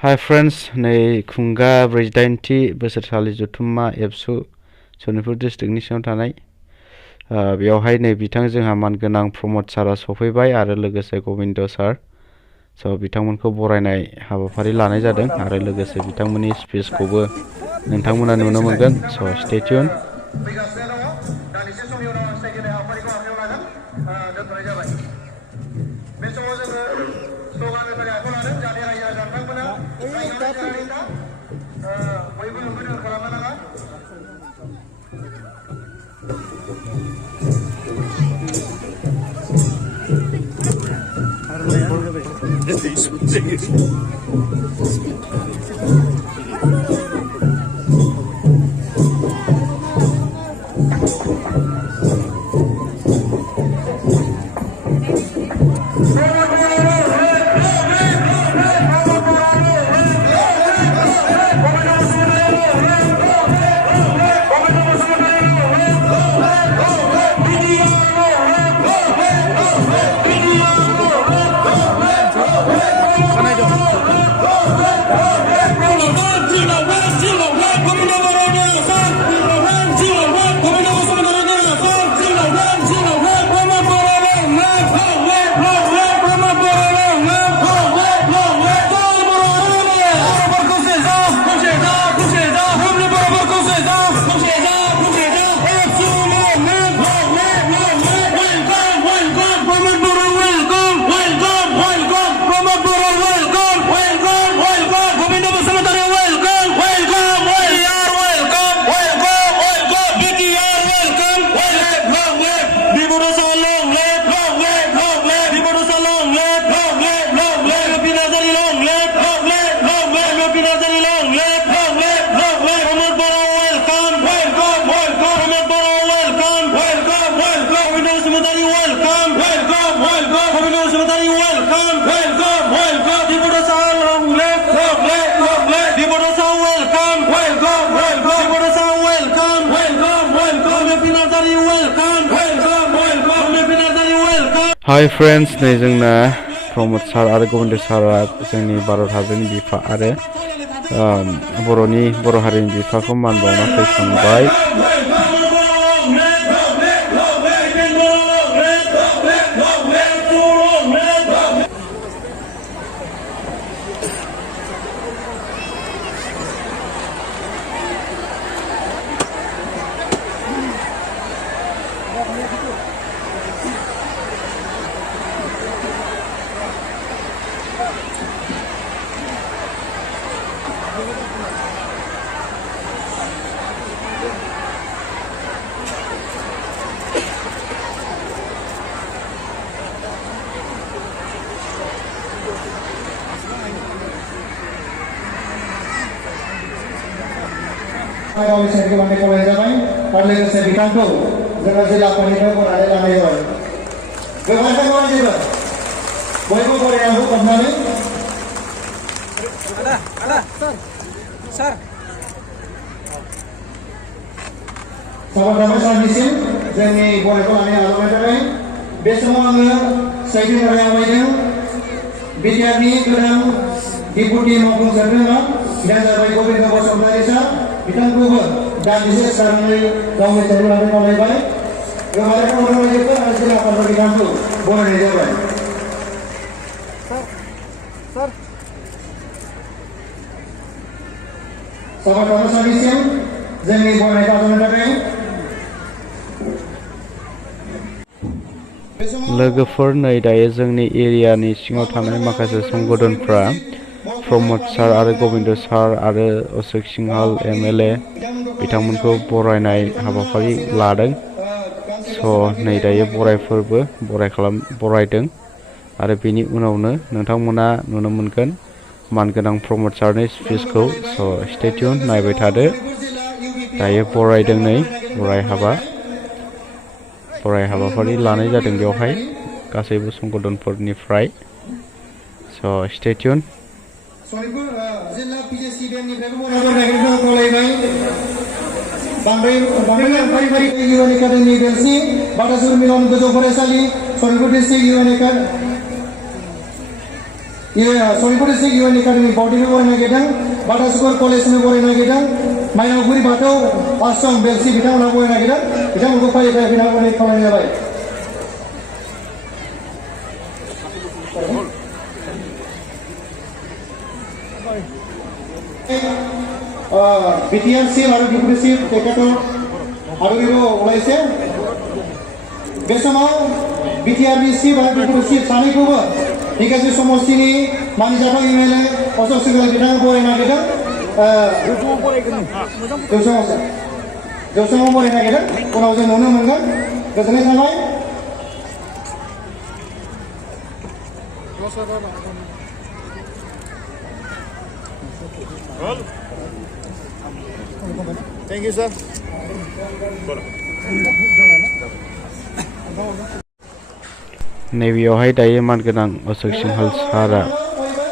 Hi friends, नै खुंगा 48 बोसोरसालि जथुम्मा एबसु सनितपुर डिस्ट्रिक्टनि सिङाव थानाय बेयावहाय नै बिथां जोंहा मानगोनां प्रमद सारा सफैबाय आरो लोगोसे गोविन्द सार स' बिथांमोनखौ बरायनाय हाबाफारि लानाय जादों आरो लोगोसे बिथांमोननि स्पिचखौबो नोंथांमोना नुनो मोनगोन स' स्टे टिउन Hi friends, नै जोंना प्रमद सार आरो गोविन्द सारा जोंनि भारत हादरनि बिफा आरो बर' हारिनि बिफाखौ मान बावना फैखांबाय। गावनि साइडखौ माने खावलायनाय जाबाय आरो लोगोसे बिथांखौ जोङो जिल्ला आफादनिफ्राय बरायनानै लानाय जाबाय। गोबांथार जेबो बयबो बरायनांगौ हमनानै साबायखर सारनिसिम जोंनि बरायखौ लानाय आजावनाय जाबाय। बे समाव आङो साइडनि आवगायदों बिटिआरनि गोदान डिपुटि मावफुं सोद्रोमा बिथाङा जाबाय गोविन्द बसुमतारी सार बिथांखौबो दान्दिसे सारनानै गावनि साइडखौ लानानै खावलायबाय। गोबांथार बरायनायफोर आरो जिल्ला आफादनि बिथांखौ बरायनाय जाबाय। साबायखर सारनिसिम जोंनि बरायनायखौ आजावनाय जाबाय। लोगोफोर नै दायो जोंनि एरियानि सिङाव थानाय माखासे संगठनफ्रा प्रमद सार आरो गोविन्द सार आरो अशोक सिंहाल एमएलए बिथांमोनखौ बरायनाय हाबाफारि लादों। स' नै दायो बरायदों आरो बेनि उनावनो नोंथांमोना नुनो मोनगोन मानगोनां प्रमद सारनि स्पिचखौ स' स्टे टिउन नायबाय थादो। दायो बरायदों नै बराय हाबाफारि लानाय जादों बेवहाय गासैबो संगठनफोरनिफ्राय स' स्टे टिउन। सनितपुर जिल्ला पिएचसि बेनिफ्रायबो बरायनायखौ खावलायबाय। बांद्राय इउएन एकाडेमि बेलसि बाटासुर मिलन गोजौ फरायसालि सनितपुर डिस्ट्रिक्ट इउएन एकाडेमि ये सनितपुर डिस्ट्रिक्ट UN एकाडेमी बावटिनो बरायनो नागिरदों बाटासुकर कलेजनो बरायनो नागिरदों माइनावगुरि बाथौ आश्रम बेलसि बिथांमोनहा बरायनो नागिरदों बिथांमोनखौ फारि फारि फैनानै खावलायनाय जाबाय BTR सिम आरो डिपुटि सिम टेकेटर आरो बेबो अलायसे बे समाव BTR नि सिम आरो डिपुटि सिम सानैखौबो निकासि समष्टिनि मानिजाथाव MLA अशोक सिंघल बिथाङा बरायनो नागिरदों जौसाङाव बरायनो नागिरदों उनाव जों नुनो मोनगोन गोजोननाय थाबाय Thank you, sir. नैबेयावहाय दायो मानगोनां अशोक सिंघल सारआ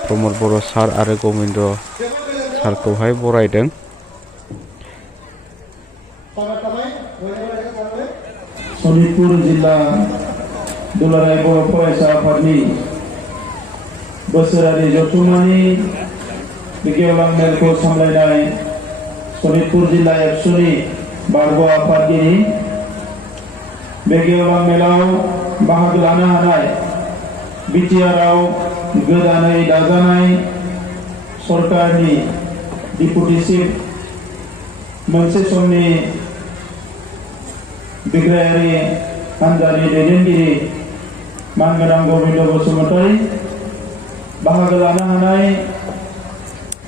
प्रमद बर' सार आरो गबिन्द सारखौहाय बरायदों सनितपुर जिल्ला दुलाराय बर' फरायसा आफादनि बोसोरारि जथुम्मानि गेवलां मेलखौ सामलायनाय सनितपुर जिल्ला एबसुनि बारग' आफादगिरि बे गेवलां मेलाव बाहागो लानो हानाय बिटिआरआव गोदानै दाजानाय सरकारनि डिपुटि चिफ मोनसे समनि बिग्रायारि हान्जानि दैदेनगिरि मानगोनां गबिन्द बसुमतारी बाहागो लानो हानाय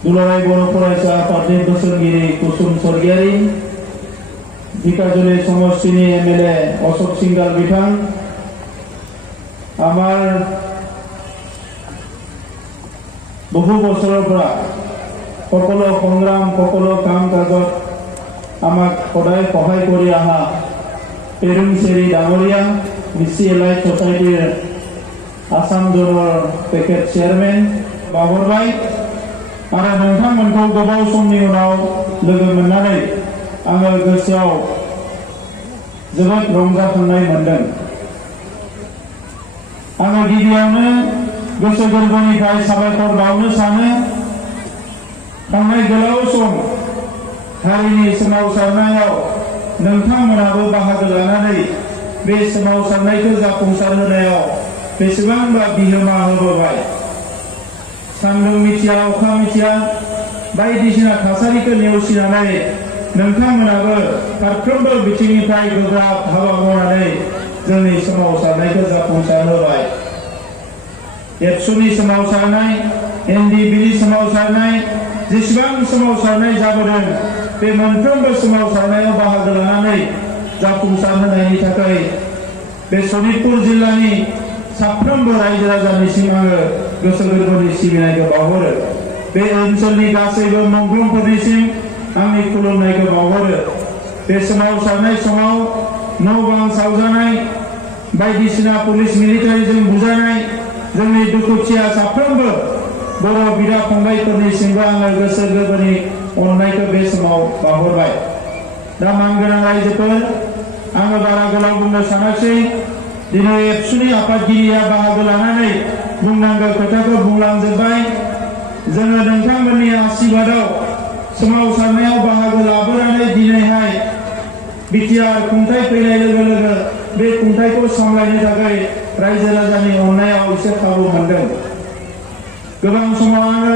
दुलाराय बर' फरायसा आफादनि बोसोनगिरि कुसुम स्वर्गियारि धिकाजुलि समष्टिनि MLA अशोक सिंघल बिथां আমাৰ বহু বছৰৰ পৰা সকলো সংগ্ৰাম সকলো কাম কাজত আমাক সদায় সহায় কৰি অহা পেৰুং চেৰি ডাঙৰীয়া মিছি এলাইট ছ'চাইটিৰ आसाम ज'নৰ पेकेट चेयारमेन बावहरबाय आरो नोंथांमोनखौ गोबाव समनि उनाव लोगो मोननानै आङो गोसोआव जोबोद रंजाखांनाय मोनदों आङो गिबियावनो गोसो गोरबोनिफ्राय साबायखर बावनो सानो थांनाय गोलाव सम हारिनि सोमावसारनायाव नोंथांमोनाबो बाहागो लानानै बे सोमावसारनायखौ जाफुंसार होनायाव बेसेबांबा बिहोमा होबोबाय सान्दुं मिथिया अखा मिथिया बायदिसिना थासारिखौ नेवसिनानै नोंथांमोनाबो फारफ्रोमबो बिथिंनिफ्राय गोब्राब हाबा मावनानै जोंनि सोमावसारनायखौ जाफुंसार होबाय एबसुनि सोमावसारनाय NDBनि सोमावसारनाय जेसेबां सोमावसारनाय जाबोदों बे मोनफ्रोमबो सोमावसारनायाव बाहागो लानानै जाफुंसार होनायनि थाखाय बे सनितपुर जिल्लानि साफ्रोमबो रायजो राजानिसिम आङो गोसो गोरबोनि सिबिनायखौ बावहरो बे ओनसोलनि गासैबो मंग्लंफोरनिसिम आंनि खुलुमनायखौ बावहरो बे सोमावसारनाय समाव न' बां सावजानाय बायदिसिना पुलिस मिलिटारिजों बुजानाय जोंनि दुखुथिया साफ्रोमबो बर' बिदा फंबायफोरनिसिमबो आङो गोसो गोरबोनि अननायखौ बे समाव बावहरबाय दा मानगोनां रायजोफोर आङो बारा गोलाव बुंनो सानाखै दिनै एबसुनि आफादगिरिया बाहागो लानानै बुंनांगौ खोथाखौ बुंलांजोबबाय जोङो नोंथांमोननि आशीर्बादाव सोमावसारनायाव बाहागो लाबोनानै दिनैहाय बिटिआर खुंथाय फैनाय लोगो लोगो बे खुंथायखौ सामलायनो थाखाय रायजो राजानि अननायाव एसे खाबु मोनदों गोबां समाव आङो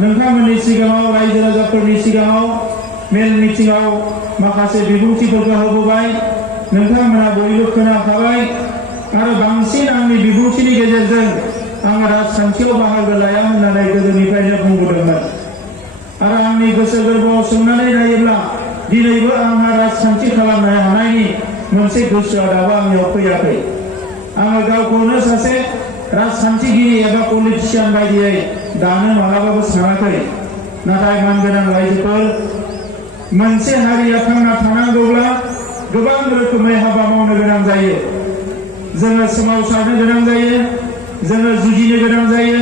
नोंथांमोननि सिगाङाव रायजो राजाफोरनि सिगाङाव मेल मिटिंआव माखासे बिबुंथिफोरखौ होबोबाय नोंथांमोना बयबो खोनाखाबाय आरो बांसिन आंनि बिबुंथिनि गेजेरजों आङो राजखान्थियाव बाहागो लाया होननानै गोदोनिफ्रायनो बुंबोदोंमोन आरो आंनि गोसो गोरबोआव सोंनानै नायोब्ला दिनैबो आंहा राजखान्थि खालामनो हानायनि मोनसे गोसोआ दाबो आंनियाव फैयाखै आङो गावखौनो सासे राजखान्थिगिरि एबा पलिटिशियान बायदियै दानो मालाबाबो सानाखै नाथाय मानगोनां रायजोफोर मोनसे हारिया थांना थानांगौब्ला गोबां रोखोमै हाबा मावनो गोनां जायो जोङो सोमावसारनो गोनां जायो जोङो जुजिनो गोनां जायो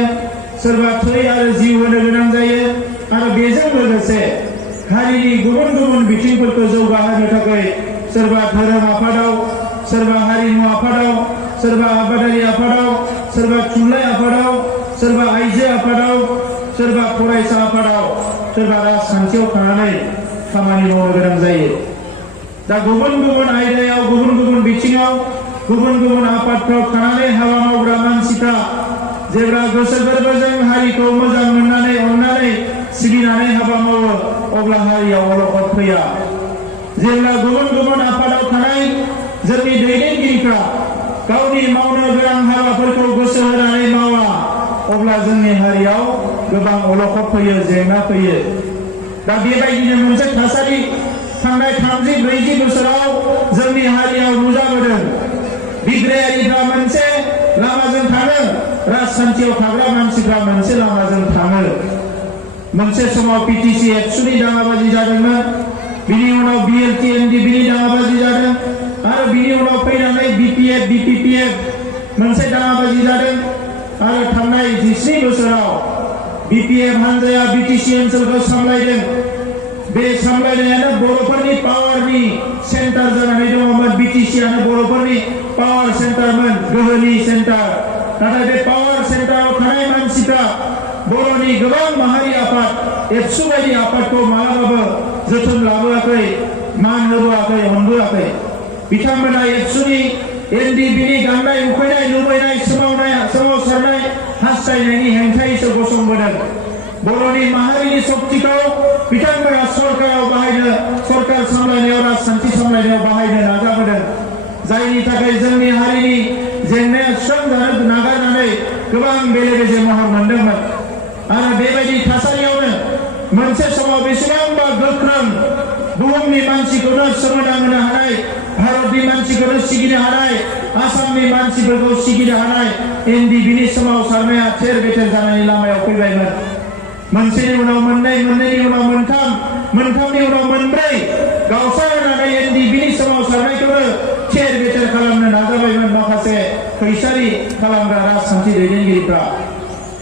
सोरबा थै आरो जिउ होनो गोनां जायो आरो बेजों लोगोसे हारिनि गुबुन गुबुन बिथिंफोरखौ जौगाहोनो थाखाय सोरबा धोरोम आफादाव सोरबा हारिमु आफादाव सोरबा आबादारि आफादाव सोरबा थुनलाइ आफादाव सोरबा आइजो फरायसा आफादाव सोरबा राजखान्थियाव थानानै खामानि मावनो गोनां जायो। दा गुबुन गुबुन आयदायाव गुबुन गुबुन बिथिङाव गुबुन गुबुन आफादफ्राव थानानै हाबा मावग्रा मानसिफ्रा जेब्ला गोसो गोरबोजों हारिखौ मोजां मोननानै अननानै सिबिनानै हाबा मावो अब्ला हारियाव अलखद फैया। जेब्ला गुबुन गुबुन आफादाव थानाय जोंनि दैदेनगिरिफ्रा गावनि मावनो गोनां हाबाफोरखौ गोसो होनानै मावा अब्ला जोंनि हारियाव गोबां अलखद फैयो, जेंना फैयो। दा बेबायदिनो मोनसे थासारि थांनाय 30-40 बोसोराव जोंनि हारियाव नुजाबोदों। बिग्रायारिफ्रा मोनसे लामाजों थाङो, राजखान्थियाव थाग्रा मानसिफ्रा मोनसे लामाजों थाङो। मोनसे समाव PTC एबसुनि दाङाबाजि जादोंमोन, बिनि उनाव BLT NDBनि दाङाबाजि जादों आरो बिनि उनाव फैनानै BPF BPPF मोनसे दाङाबाजि जादों आरो थांनाय 19 बोसोराव BPF हान्जाया BTC ओनसोलखौ सामलायदों। बे सामलायनायानो बर'फोरनि पावारनि सेन्टार जानानै दङमोन। BTCआनो बर'फोरनि पावार सेन्टारमोन, गोहोनि सेन्टार। नाथाय बे पावार सेन्टाराव थानाय मानसिफ्रा बर'नि गोबां माहारि आफाद एबसु बायदि आफादखौ मालाबाबो जोथोन लाबोआखै, मान होबोआखै, अनबोआखै। बिथांमोना एबसुनि NDBनि गांनाय उखैनाय लुबैनाय सोमावसारनाय हास्थायनायनि हेंथायैसो गसंबोदों। बर'नि माहारिनि सक्तिखौ बिथांमोना सरकाराव बाहायनो, सरकार सामलायनायाव, राजखान्थि सामलायनायाव बाहायनो नाजाबोदों। जायनि थाखाय जोंनि हारिनि जेंनाया सुस्रांजानो नागारनानै गोबां बेले-बेजे महर मोनदोंमोन। आरो बेबायदि थासारियावनो मोनसे समाव बेसेबांबा गोख्रों बुहुमनि मानसिखौनो सोमोनांहोनो हानाय, भारतनि मानसिखौनो सिगिनो हानाय, आसामनि मानसिफोरखौ सिगिनो हानाय NDBनि सोमावसारनाया थेर-बेथेर जानायनि लामायाव फैबायमोन। मोनसेनि उनाव मोननै, मोननैनि उनाव मोनथाम, मोनथामनि उनाव मोनब्रै गावस्रानानै NDBनि सोमावसारनायखौनो थेर-बेथेर खालामनो नाजाबायमोन माखासे फैसारि खालामग्रा राजखान्थि दैदेनगिरिफ्रा।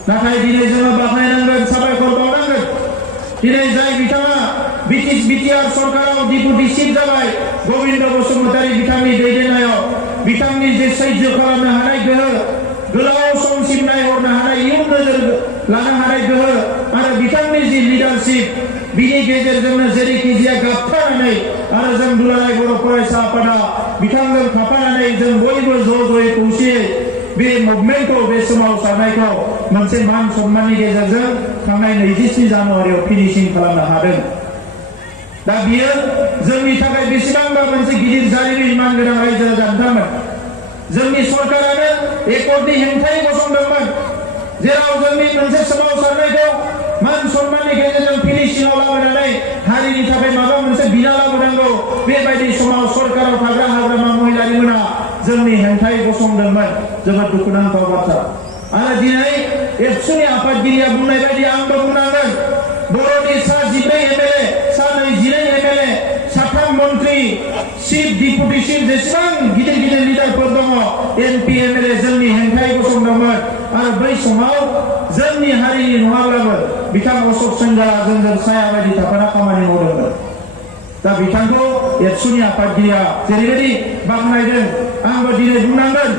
नाथाय दिनै जोङो बाख्नायनांगोन, साबायखर बावनांगोन। दिनै जाय बिथाङा BTR सरकाराव डिपुटि चिफ जाबाय, गबिन्द बसुमतारी बिथांनि दैदेननायाव, बिथांनि जे सैज्य खालामनो हानाय गोहो, गोलाव समसिम नायहरनो हानाय, इयुन नोजोर लानो हानाय गोहो आरो बिथांनि जि लिडारशिप, बिनि गेजेरजोंनो जेरैखि जाया गाबथानानै आरो जों दुलाराय बर' फरायसा आफादा बिथांजों थाफानानै जों बयबो ज'-ज'यै खौसेयै बे मुभमेन्टखौ, बे सोमावसारनायखौ मोनसे मान सन्माननि गेजेरजों थांनाय 27 जानुवारियाव फिनिशिं खालामनो हादों। दा बियो जोंनि थाखाय बेसेबांबा मोनसे गिदिर जारिमिन, मान गोनां रायजो राजाफोरमोन। जोंनि सरकारानो एकर्डनि हेंथायै गसंदोंमोन, जेराव जोंनि मोनसे सोमावसारनायखौ मान सन्माननि गेजेरजों फिनिशिंआव लाबोनानै हारिनि थाखाय माबा मोनसे बिना लाबोनांगौ, बेबायदि समाव सरकाराव थाग्रा हाग्रामा महिलारिमोना जोंनि हेंथायै गसंदोंमोन। जोबोद दुखुनांथाव बाथ्रा। आरो दिनै एबसुनि आफादगिरिया बुंनाय बायदि आंबो बुंनांगोन, बर'नि सा 12 MLA, सा 22 MLA, 3 मन्त्रि, चिफ, डिपुटि चिफ, जेसेबां गिदिर गिदिर लिडारफोर दङ, MP MLA जोंनि हेंथायै गसंदोंमोन। आरो बै समाव जोंनि हारिनि नङाब्लाबो बिथां अशोक चन्द्रआ जोंजों साया बायदि थाफाना खामानि मावदोंमोन। दा बिथांखौ एबसुनि आफादगिरिया जेरैबायदि बाख्नायदों, आंबो दिनै बुंनांगोन,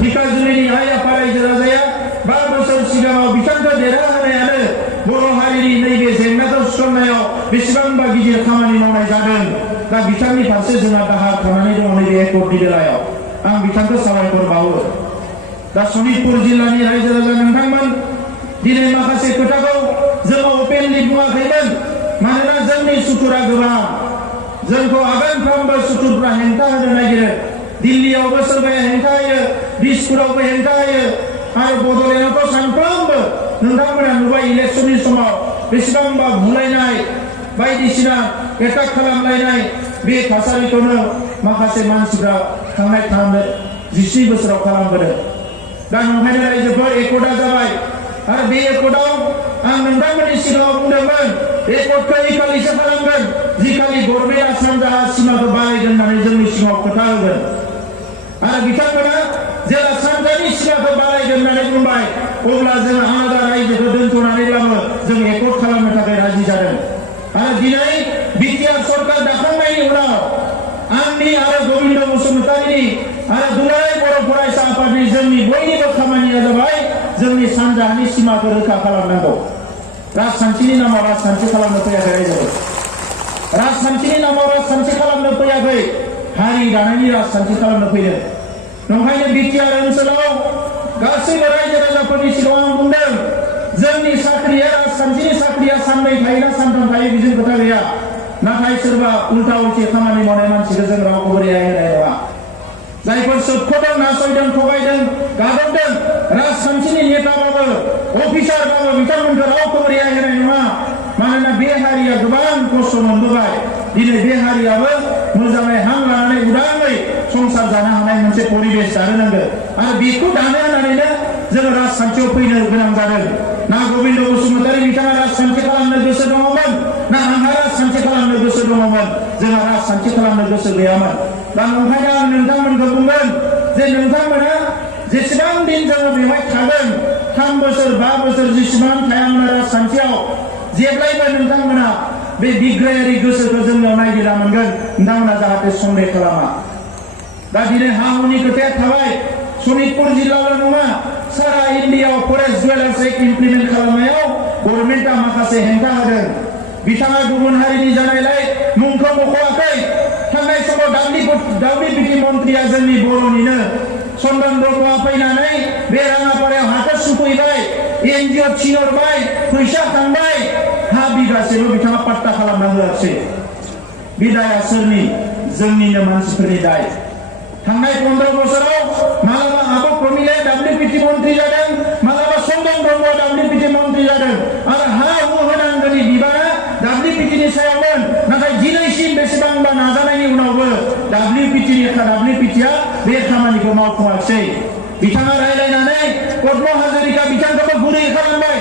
धिकाजुलिनि आइ आफा रायजो राजाया 5 बोसोर सिगाङाव बिथांखौ देरहाहोनायानो बर' हारिनि नैबे जेंनाखौ सुस्रांनायाव बेसेबांबा गिदिर खामानि मावनाय जादों। दा बिथांनि फारसे जोंहा दाहार थानानै दङ नैबे एकर्डनि बेलायाव। आं बिथांखौ साबायखर बावो। दा सनितपुर जिल्लानि रायजो राजा नोंथांमोन, दिनै माखासे खोथाखौ जोङो अपेनलि बुङाखैमोन, मानोना जोंनि सुथुरा गोबां। जोंखौ आगानफ्रोमबो सुथुरफ्रा हेंथा होनो नागिरो। दिल्लीयावबो सोरबाया हेंथा होयो, दिसपुरावबो हेंथा होयो आरो बड'लेण्डआवथ' सानफ्रोमबो नोंथांमोना नुबाय इलेक्सननि समाव बेसेबांबा बुलायनाय, बायदिसिना एटाक खालामलायनाय, बे थासारिखौनो माखासे मानसिफ्रा थांनाय 19 बोसोराव खालामबोदों। दा नंखायनो रायजोफोर एकर्डआ जाबाय आरो बे एकर्डआव आं नोंथांमोननि सिगाङाव बुंदोंमोन, एकर्डखौ इखालिसो खालामगोन जिखालि गभर्नमेन्टआ सानजाहा सिमाखौ बारायगोन होननानै जोंनि सिगाङाव खोथा होगोन। आरो बिथांमोना जेब्ला सानजानि सिमाखौ बारायगोन होननानै बुंबाय, अब्ला जों आलादा रायजोखौ दोनथ'नानैब्लाबो जों एकर्ड खालामनो थाखाय राजि जादों। आरो दिनै BTR सरकार दाखांनायनि उनाव आंनि आरो गबिन्द बसुमतारीनि आरो दुलाराय बर' फरायसा आफादनि जोंनि बयनिबो खामानिया जाबाय जोंनि सानजाहानि सिमाखौ रोखा खालामनांगौ। राजखान्थिनि नामाव राजखान्थि खालामनो फैयाखै रायजोफोर राजखान्थिनि नामाव राजखान्थि खालामनो फैयाखै हारि दानायनि राजखान्थि खालामनो फैदों नंखायनो बिटिआर ओनसोलाव गासैबो रायजो राजाफोरनि सिगाङाव आं बुंदों जोंनि साख्रिया राजखान्थिनि साख्रिया साननै थायोना सानथाम थायो बेजों खोथा गैया नाथाय सोरबा उल्था उल्थि खामानि मावनाय मानसिखौ जों रावखौबो रेहाय होनाय नङा जायफोर सोबख'दों नासयदों थगायदों गादबदों राजखान्थिनि नेताबाबो अफिसारबाबो बिथांमोनखौ रावखौबो रेहाय होनाय नङा मानोना बे हारिया गोबां खस्थ' मोनबोबाय दिनै बे हारियाबो मोजाङै हां लानानै उदाङै संसार जानो हानाय मोनसे परिबेस दानो नांगोन आरो बेखौ दानो होननानैनो जोङो राजखान्थियाव फैनो गोनां जादों ना गोबिन्द बसुमतारी बिथाङा राजखान्थि खालामनो गोसो दङमोन ना आंहा राजखान्थि खालामनो गोसो दङमोन जोंहा राजखान्थि खालामनो गोसो गैयामोन दा ओंखायनो आं नोंथांमोनखौ बुंगोन जे नोंथांमोना जेसेबां दिन जोङो बेवहाय थागोन 3 बोसोर 5 बोसोर जेसेबां थाया मानो राजखान्थियाव जेब्लायबो नोंथांमोना बे बिग्रायारि गोसोखौ जोंनियाव नायगिरना मोनगोन नोंथांमोना जाहाथे सन्देह खालामा दा दिनै हा हुनि खोथाया थाबाय सनितपुर जिल्लाल' नङा सारा इन्डियायाव फरेस्ट डुवेलार्स एक्ट इमप्लिमेन्ट खालामनायाव गभर्नमेन्टआ माखासे हेंथा होदों बिथाङा गुबुन हारिनि जानायलाय मुंखौ मख'वाखै थांनाय समाव दावली मन्त्रिया जोंनि बर'निनो चन्दन ब्रह्मआ फैनानै बे राङापारायाव हाखौ सुफैबाय एनजिअ थिनहरबाय फैसा थांबाय हा बिगासेल' बिथाङा पाट्टा खालामना होआसै बे दाया सोरनि जोंनिनो मानसिफोरनि दाय थांनाय 15 बोसोराव मालाबा आब' प्रमिला WPT मन्त्रि जादों मालाबा चन्दन ब्रह्म WPT मन्त्रि जादों आरो हा हु होनांगौनि बिबाना WPTनि सायावमोन नाथाय दिनैसिम बेसेबांबा नाजानायनि उनावबो WPTआ बे खामानिखौ मावफुङाखै बिथाङा रायलायनानै पद्म हाजरिका बिथांखौबो गुरै खालामबाय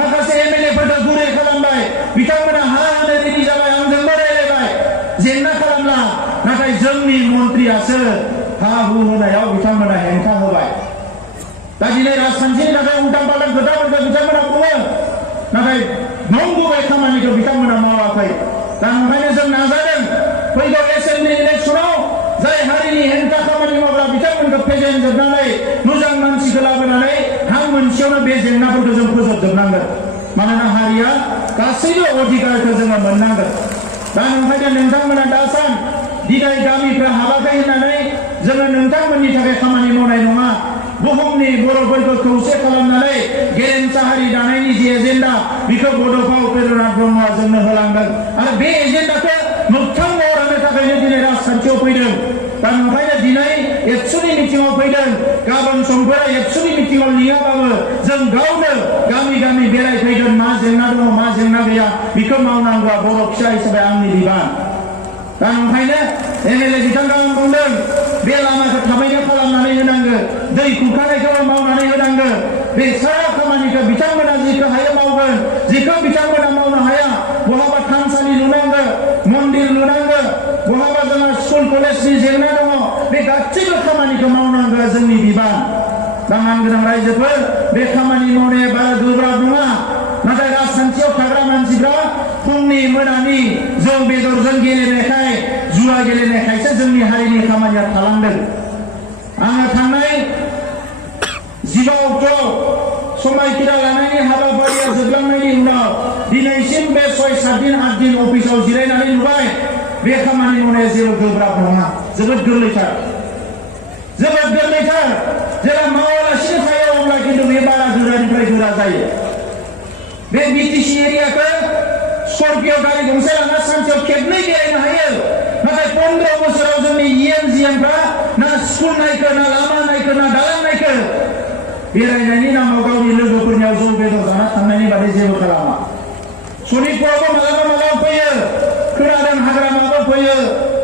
माखासे MLAफोरखौ गुरै खालामबाय बिथांमोना हा होनो रेडि जाबाय आंजोंबो रायलायबाय जेंना खालामला नाथाय जोंनि मन्त्रियासो हा हु होनायाव बिथांमोना हेंथा होबाय दा दिनै राजखान्थिनि थाखाय उल्टां फाल्टां खोथाफोरखौ बिथांमोना बुङो नाथाय नंगुबै खामानिखौ बिथांमोना मावाखै दा ओंखायनो जों नाजादों फैगौ एसेम्बलि इलेक्सनाव जाय हारिनि हेंथा खामानि मावग्रा बिथांमोनखौ फेजेनजोबनानै मोजां मानसिखौ लाबोनानै हां मोनसेयावनो बे जेंनाफोरखौ जों फोजोबजोबनांगोन मानोना हारिया गासैबो अधिकारखौ जोङो मोननांगोन दा ओंखायनो नोंथांमोना दासान दिनै गामिफ्रा हाबाखै होननानै जोङो नोंथांमोननि थाखाय खामानि मावनाय नङा बुहुमनि बर'फोरखौ खौसे खालामनानै गेरेमसा हारि दानायनि जे एजेन्डा बेखौ बड'फा उपेन्द्रनाथ ब्रह्मआ जोंनो होलांदों आरो बे एजेन्डाखौ मोगथां महर होनो थाखायनो दिनै राजखान्थियाव फैदों दा ओंखायनो दिनै एबसुनि मिटिङाव फैदों गाबोन समफोरा एबसुनि मिटिङाव लिङाबाबो जों गावनो गामि गामि बेरायफैगोन मा जेंना दङ मा जेंना गैया बेखौ मावनांगौआ बर' फिसा हिसाबै आंनि बिबान दा ओंखायनो MLA बिथांखौ आं बुंदों बे लामाखौ थाबैनो खालामनानै होनांगोन दै खुरखानायखौ मावनानै होनांगोन बे सारा खामानिखौ बिथांमोना जेखौ हायो मावगोन जेखौ बिथांमोना मावनो हाया बहाबा थानसालि लुनांगौ मन्दिर लुनांगौ बहाबा जोंहा स्कुल कलेजनि जेंना दङ बे गासैबो खामानिखौ मावनांगौ जोंनि बिबान दा मानगोनां रायजोफोर बे खामानि मावनाया बारा गोब्राब नङा नाथाय राजखान्थियाव थाग्रा मानसिफ्रा फुंनि मोनानि जौ बेदरजों गेलेनायखाय जुवा गेलेनायखायसो जोंनि हारिनि खामानिया थालांदों आङो थांनाय 15 अक्ट'आव समायखिरा लानायनि हाबाफारिया जोबलांनायनि उनाव दिनैसिम बे 6-7 दिन 8 दिन अफिसाव जिरायनानै नुबाय बे खामानि मावनाया जेबो गोब्राब नङा जोबोद गोरलैथार जेला मावालासिनो थायो अब्ला खिन्थु बे बारा गोरानिफ्राय गोरा जायो बे BTC एरियाखौ स्कर्पिय गारि गंसे लाना सानसेयाव खेबनै बेरायनो हायो नाथाय 15 बोसोराव जोंनि EMGMफ्रा ना स्कुल नायखो ना लामा नायखो ना दालां नायखो बेरायनायनि नामाव गावनि लोगोफोरनियाव जौ बेदर जाना थांनायनि बादै जेबो खालामा सनितपुरावबो मालाबा फैयो खोनादों हाग्रामाबो फैयो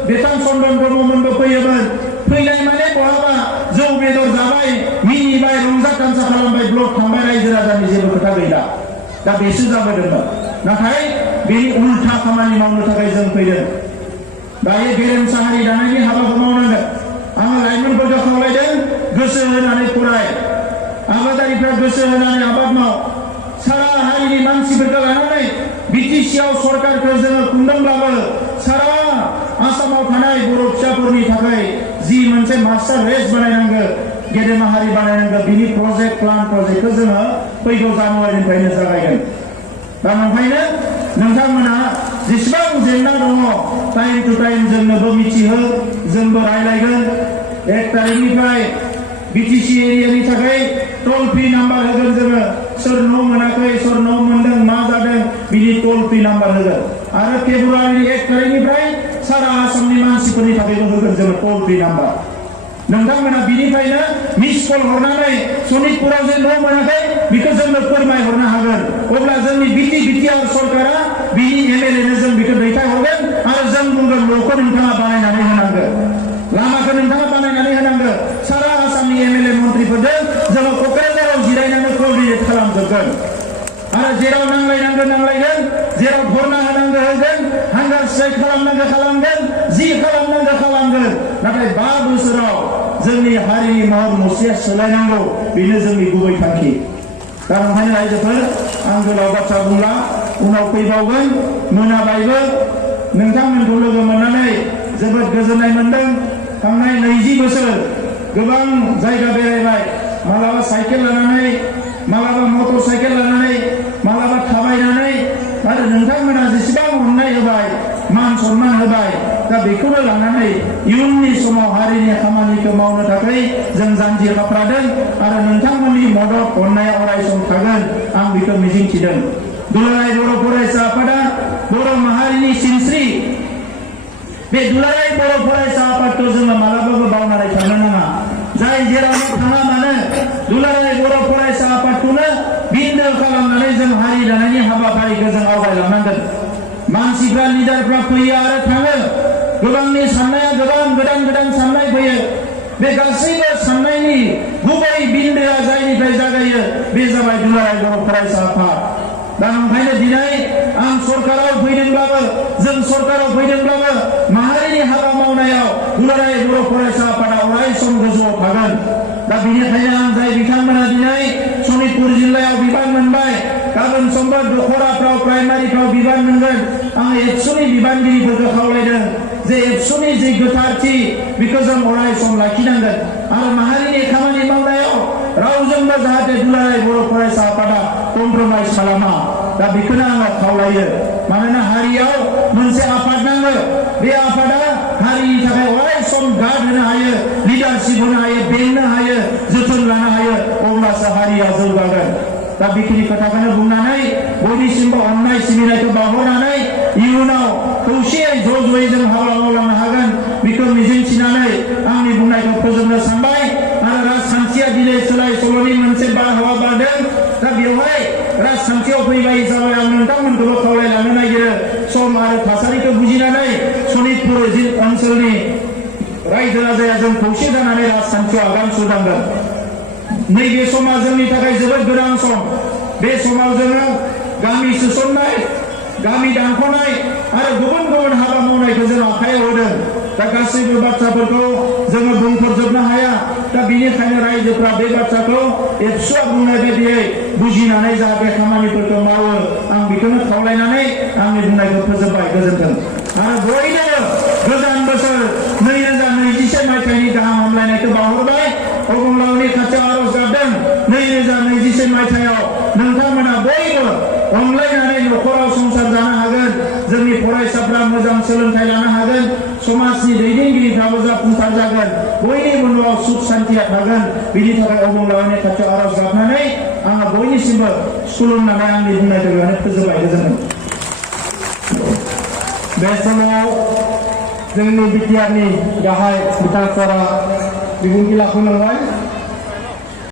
बिथां चन्दन ब्रह्ममोनबो फैयोमोन फैनाय माने बहाबा जौ बेदर जाबाय मिनिबाय रंजा तामसा खालामबाय ब्लक थांबाय रायजो राजानि जेबो खोथा गैला दा बेसो जाबोदोंमोन नाथाय बेनि उल्था खामानि मावनो थाखाय जों फैदों दायो गेरेमसा हारि दानायनि हाबाखौ मावनांगोन आङो लाइमोनफोरखौ खावलायदों गोसो होनानै फराय आबादारिफ्रा गोसो होनानै आबाद माव सारा हारिनि मानसिफोरखौ लानानै BTCआव सरकारखौ जोङो खुंदोंब्लाबो सारा आसामाव थानाय बर' फिसाफोरनि थाखाय जि मोनसे मास्टार रेस बानायनांगौ गेदेमा हारि बानायनांगौ बिनि प्रजेक्टखौ जोङो फैगौ जानुवारिनिफ्रायनो जागायगोन दा ओंखायनो नोंथांमोना जेसेबां जेंना दङ टाइम टु टाइम जोंनोबो मिथिहो जोंबो रायलायगोन 1 तारिखनिफ्राय BTC एरियानि थाखाय टल फ्री नाम्बार होगोन जोङो सोर न' मोनाखै सोर न' मोनदों मा जादों बिनि टल फ्री नाम्बार होगोन आरो फेब्रुवारिनि 1 तारिखनिफ्राय सारा आसामनि मानसिफोरनि थाखायबो होगोन जोङो टल फ्री नाम्बार नोंथांमोना बिनिफ्रायनो मिस कल हरनानै सनितपुराव जे न' मोनाखै बेखौ जोंनो फोरमायहरनो हागोन अब्ला जोंनि बिटिआर सरकारा बिनि MLA नो जों बेखौ दैथायहरगोन आरो जों बुंगोन न'खौ नोंथाङा बानायनानै होनांगोन लामाखौ नोंथाङा बानायनानै होनांगोन सारा आसामनि MLA मन्थ्रिफोरजों जोङो क'क्राझाराव जिरायनानै क'र्डिनेट खालामजोबगोन आरो जेराव नांलायनांगोन नांलायगोन जेराव धरना होनांगौ होगोन हांगार स्ट्राइक खालामनांगौ खालामगोन जि खालामनांगौ खालामगोन नाथाय 5 बोसोराव जोंनि हारिनि महर मुस्रिया सोलायनांगौ बेनो जोंनि गुबै थांखि दा ओंखायनो रायजोफोर आं गोलाव बाथ्रा बुंला उनाव फैबावगोन मोनाबायबो नोंथांमोनखौ लोगो मोननानै जोबोद गोजोननाय मोनदों थांनाय 20 बोसोर गोबां जायगा बेरायबाय मालाबा साइकेल लानानै मालाबा मटर साइकेल लानानै मालाबा थाबायनानै आरो नोंथांमोना जेसेबां अननाय होबाय मान सन्मान होबाय दा बेखौनो लानानै इयुननि समाव हारिनि खामानिखौ मावनो थाखाय जों जानजि खाफ्रादों आरो नोंथांमोननि मदद अननाया अरायसम थागोन आं बेखौ मिजिंथिदों दुलाराय बर' फरायसा आफादा बर' माहारिनि सिनस्रि बे दुलाराय बर' फरायसा आफादखौ जोङो मालाबाबो बावनानै थानो नाङा जाय जेरावनो थाङा मानो दुलाराय बर' फरायसा आफादखौनो बिन्दो खालामनानै जों हारि दानायनि हाबाफारिखौ जों आवगायलांनांगोन मानसिफ्रा लिडारफ्रा फैयो आरो थाङो गोबांनि साननाया गोबां गोदान साननाय फैयो बे गासैबो साननायनि गुबै बिन्दोआ जायनिफ्राय जागायो बे जाबाय दुलाराय बर' फरायसा आफाद दा ओंखायनो दिनै आं सरकाराव फैदोंब्लाबो जों सरकाराव फैदोंब्लाबो माहारिनि हाबा मावनायाव दुलाराय बर' फरायसा आफादा अरायसम गोजौआव थागोन दा बेनिखायनो आं जाय बिथांमोना दिनै सनितपुर जिल्लायाव बिबान मोनबाय गाबोन समबार दखराफ्राव प्राइमारिफ्राव बिबान मोनगोन आं एबसुनि बिबानगिरिफोरखौ खावलायदों जे एबसुनि जे गोथारथि बेखौ जों अरायसम लाखिनांगोन आरो माहारिनि खामानि मावनायाव रावजोंबो जाहाथे दुलाराय बर' फरायसा आफादा कमप्रमाइज खालामा दा बेखौनो आङो खावलायो मानोना हारियाव मोनसे आफाद नाङो बे आफादा हारिनि थाखाय अरायसम गार्ड होनो हायो लिडारशिप होनो हायो बेंनो हायो जोथोन लानो हायो अब्लासो हारिया जौगागोन दा बेखिनि खोथाखौनो बुंनानै बयनिसिमबो अननाय सिबिनायखौ बावहरनानै इयुनाव खौसेयै ज'ज'यै जों हाबा मावलांनो हागोन बेखौ मिजिंथिनानै आंनि बुंनायखौ फोजोबनो सानबाय आरो राजखान्थिया दिनै सोलाय सोल'नि मोनसे बारहावा बारदों दा बेवहाय राजखान्थियाव फैबाय हिसाबै आं नोंथांमोनखौबो खावलायलांनो नागिरो सम आरो थासारिखौ बुजिनानै सनितपुर ओनसोलनि रायजो राजाया जों खौसे जानानै राजखान्थियाव आगान सुरनांगोन नैबे समा जोंनि थाखाय जोबोद गोनां सम बे समाव जोङो गामि सोसननाय गामि दानख'नाय आरो गुबुन हाबा मावनायखौ जों आखायाव होदों दा गासैबो बाथ्राफोरखौ जोङो बुंफोरजोबनो हाया दा बेनिखायनो रायजोफ्रा बे बाथ्राखौ एबसुआ बुंनाय बायदियै बुजिनानै जाहाथे खामानिफोरखौ मावो आं बेखौनो खावलायनानै आंनि बुंनायखौ फोजोबबाय गोजोन्थों आरो बयनोबो गोदान बोसोर 2021 मायथाइनि गाहाम हामलायनायखौ बावहरबाय अबंलावनि खाथियाव आर'ज गाबदों 2021 मायथाइयाव नोंथांमोना बयबो अनलायनानै न'खराव संसार जानो हागोन जोंनि फरायसाफ्रा मोजां सोलोंथाइ लानो हागोन समाजनि दैदेनगिरिफ्राबो जाफुंसार जागोन बयनिबो न'आव सुख सान्थिया थागोन बिनि थाखाय अबंलावनि खाथियाव आर'ज गाबनानै आङो बयनिसिमबो खुलुमनानै आंनि बुंनायखौ बेयावनो फोजोबबाय गोजोन्थों बे समाव जोंनि बिटिआरनि गाहाय बिथांफोरा बिबुंथि लाखिलांबाय